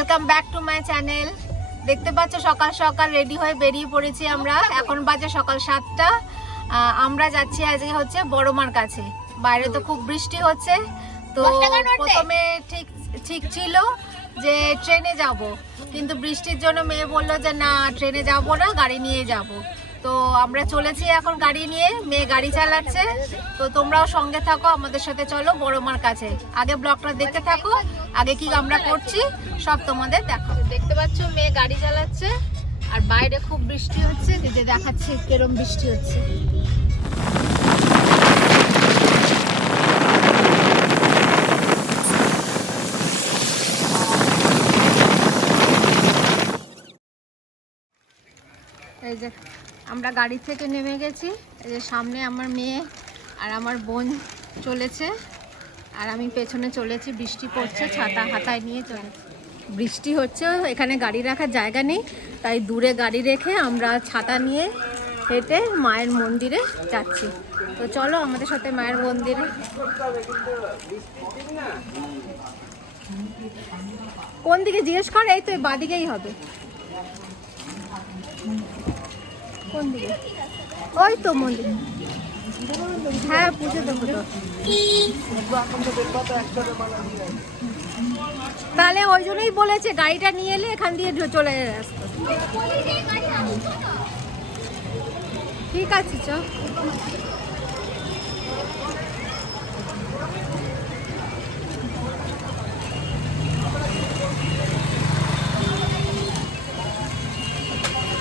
Welcome back to my channel. দেখতে পাচ্ছ সকাল সকাল রেডি হয়ে বেরিয়ে পড়েছি আমরা। এখন বাজে সকাল 7টা। আমরা যাচ্ছি আজকে হচ্ছে বড়মার কাছে। বাইরে তো খুব বৃষ্টি হচ্ছে, তো প্রথমে ঠিক ছিল যে ট্রেনে যাব, কিন্তু বৃষ্টির জন্য মেয়ে বললো যে না ট্রেনে যাব না, গাড়ি নিয়ে যাব। তো আমরা চলেছি এখন গাড়ি নিয়ে, মেয়ে গাড়ি চালাচ্ছে। তো তোমরাও সঙ্গে থাকো, আমাদের সাথে চলো বড়মার কাছে। আগে ব্লগটা দেখতে থাকো, আগে কি আমরা করছি সব তোমাদের দেখো। দেখতে পাচ্ছ মেয়ে গাড়ি চালাচ্ছে আর বাইরে খুব বৃষ্টি হচ্ছে, যে দেখাচ্ছে কিরম বৃষ্টি হচ্ছে। এই যে আমরা গাড়ি থেকে নেমে গেছি। এই যে সামনে আমার মেয়ে আর আমার বোন চলেছে, আর আমি পেছনে চলেছি। বৃষ্টি পড়ছে, ছাতা হাতায় নিয়ে চলে। বৃষ্টি হচ্ছে, এখানে গাড়ি রাখার জায়গা নেই, তাই দূরে গাড়ি রেখে আমরা ছাতা নিয়ে হেঁটে মায়ের মন্দিরে যাচ্ছি। তো চলো আমাদের সাথে মায়ের মন্দিরে। কোন দিকে জিজ্ঞেস কর, এই তো বাদিকেই হবে। কোন দিকে? ওই তো মন্দির। হ্যাঁ পুজো দেবো তো। তাহলে ওই জন্যই বলেছে গাড়িটা নিয়ে এলে এখান দিয়ে চলে আসতো। ঠিক আছে চ।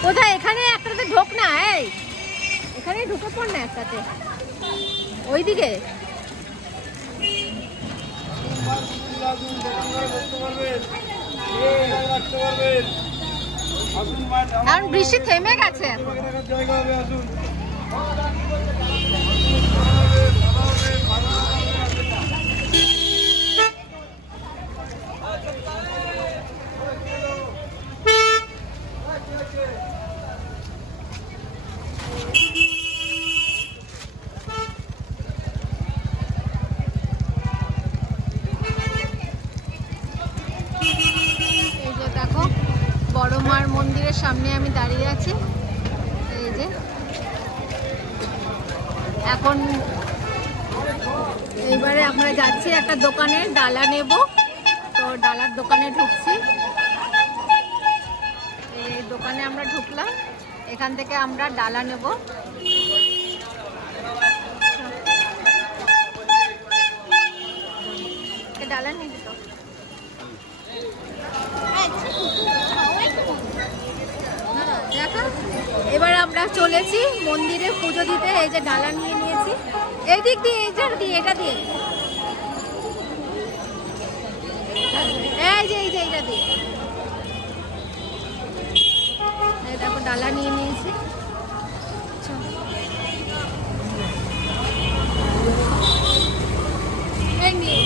কোথায়? এখানে একটাতে ঢোক না, এই এখানে ঢুকে পড় না একটাতে, ওইদিকে। এখন বৃষ্টি থেমে গেছে। বড়মার মন্দিরের সামনে আমি দাঁড়িয়ে আছি। এই যে এখন এইবারে আমরা যাচ্ছি একটা দোকানে, ডালা নেব। তো ডালার দোকানে ঢুকছি। এই দোকানে আমরা ঢুকলাম, এখান থেকে আমরা ডালা নেব। ডালা নিবি তো? এবার আমরা চলেছি মন্দিরে পুজো দিতে। এই যে ডালা নিয়ে নিয়েছি, এই দিক দিয়ে, এটা দিয়ে, এই যে এইটা দিয়ে। এই দেখো ডালা নিয়ে নিয়েছি। এই নিয়ে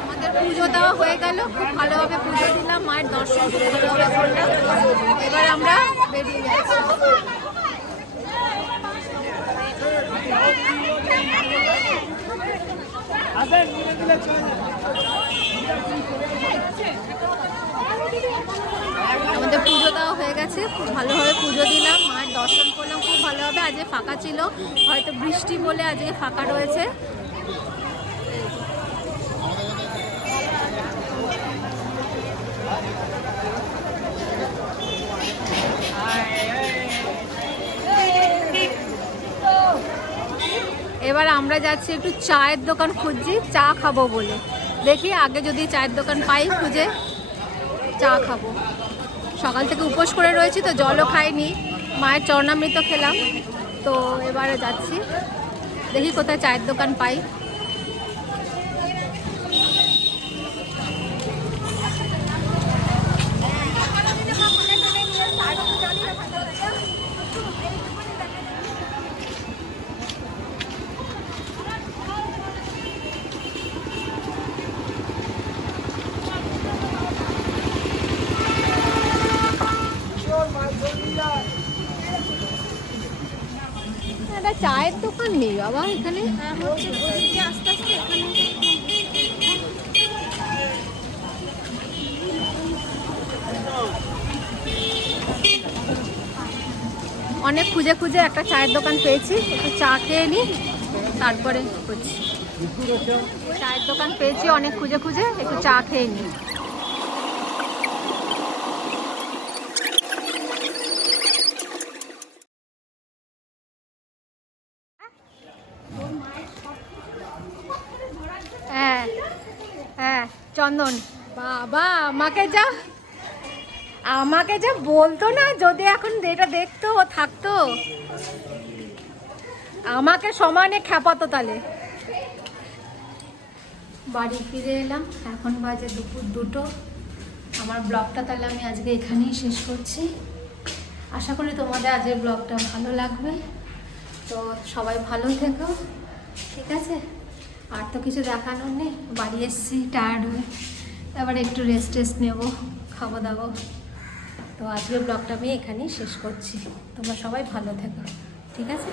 আমাদের পুজো দেওয়া হয়ে গেল, খুব ভালোভাবে পুজো দিলাম, মায়ের দর্শন ভালোভাবে করলাম। এবার আমরা বেরিয়ে যাচ্ছি। আমাদের পুজো দেওয়া হয়ে গেছে, খুব ভালোভাবে পুজো দিলাম, মায়ের দর্শন করলাম খুব ভালোভাবে। আজকে ফাঁকা ছিল, হয়তো বৃষ্টি বলে আজকে ফাঁকা রয়েছে। এবার আমরা যাচ্ছি একটু চায়ের দোকান খুঁজছি, চা খাবো বলে। দেখি আগে যদি চায়ের দোকান পাই খুঁজে চা খাবো। সকাল থেকে উপোস করে রয়েছি, তো জলও খাইনি, মায়ের চরণামৃত খেলাম। তো এবারে যাচ্ছি, দেখি কোথায় চায়ের দোকান পাই। চায়ের দোকান নেই বাবা এখানে। আস্তে আস্তে অনেক খুঁজে খুঁজে একটা চায়ের দোকান পেয়েছি, একটু চা খেয়ে নিই তারপরে করছি। চায়ের দোকান পেয়েছি অনেক খুঁজে খুঁজে, একটু চা খেয়ে নিই। হ্যাঁ হ্যাঁ চন্দন বাবা আমাকে যা বলতো না, যদি এখন এটা দেখতো ও থাকতো আমাকে সমানে খ্যাপাতো। তাহলে বাড়ি ফিরে এলাম, এখন বাজে দুপুর 2টো। আমার ব্লগটা তাহলে আমি আজকে এখানেই শেষ করছি। আশা করি তোমাদের আজকের ব্লগটা ভালো লাগবে। তো সবাই ভালো থেকো, ঠিক আছে? আর তো কিছু দেখানোর নেই, বাড়ি এসেছি টায়ার্ড হয়ে, এবার একটু রেস্ট নেবো, খাবো দাবো। তো আজকের ব্লগটা আমি এখানেই শেষ করছি। তোমরা সবাই ভালো থেকো, ঠিক আছে?